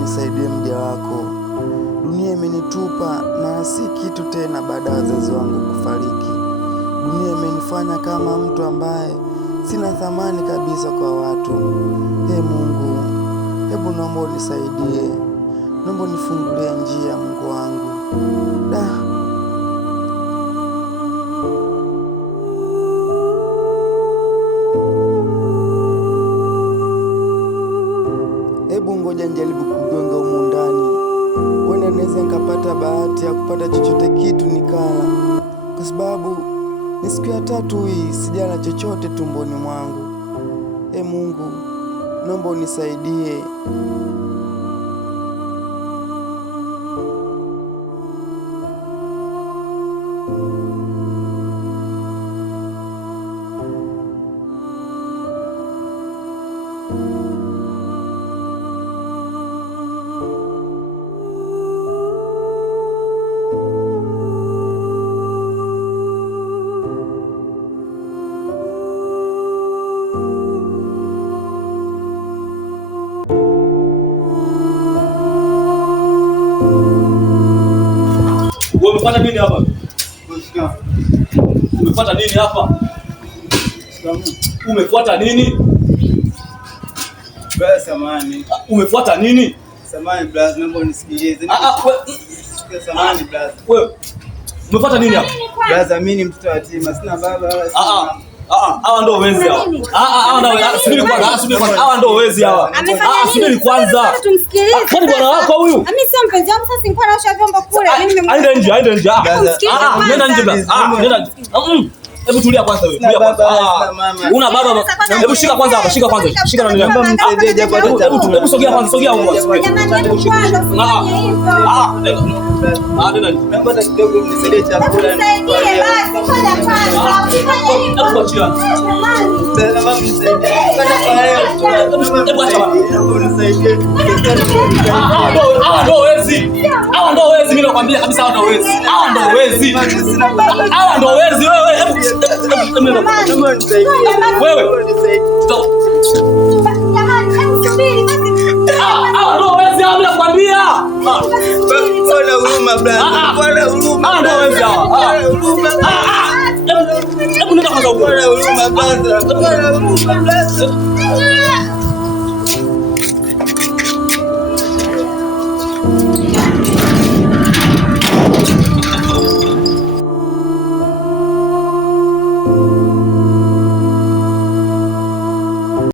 Nisaidie mja wako. Dunia imenitupa na si kitu tena baada ya wazazi wangu kufariki. Dunia imenifanya kama mtu ambaye sina thamani kabisa kwa watu. Mungu, hebu naomba unisaidie. Naomba nifungulie njia, Mungu wangu. Hebu ngoja njaribu kugonga humu ndani. Wenda naweza nikapata bahati ya kupata chochote kitu nikala, kwa sababu ni siku ya 3 hii sijala chochote tumboni mwangu. Mungu, naomba unisaidie. Umefuata nini hapa? Umefuata nini hapa? Umefuata nini? Brother, samani. Umefuata nini? Samani brother, naomba unisikilize. Samani brother. Wewe umefuata nini hapa? Brother, mimi ni mtoto yatima, sina baba wala sina mama. Hawa ndio wezi hawa. Subiri kwanza. Hawa ndio wezi hawa. Subiri kwanza. Kwani bwana wako huyu? Mimi sio mpenzi wangu, sasa nilikuwa naosha vyombo kule. Aende nje. Nenda nje basi. Nenda. Hebu tulia kwanza wewe. Tulia kwanza. Una baba. Hebu shika kwanza hapa. Shika na nini? Msaidie japo hata. Hebu sogea kwanza. Sogea huko. Jamani, hebu kwanza usifanye hivyo. Nenda. Naomba hata kidogo mnisaidie chakula. Nisaidie basi, ngoja kwanza. Usifanye hivyo. Hebu achia. Naomba mnisaidie. Hebu acha bwana. Naomba mnisaidie. Hawa ndio wezi. Hawa ndio wezi, mimi nakwambia kabisa hawa ndio wezi. Hawa ndio wezi. Hawa ndio wezi wewe. Wewe. Jamani, hebu subiri basi. Hawa ndio wezi hawa, mimi nakwambia. Bwana huruma brother. Bwana huruma. Hawa ndio wezi hawa. Bwana huruma. Hebu nenda kwanza huko. Bwana huruma brother. Bwana huruma brother.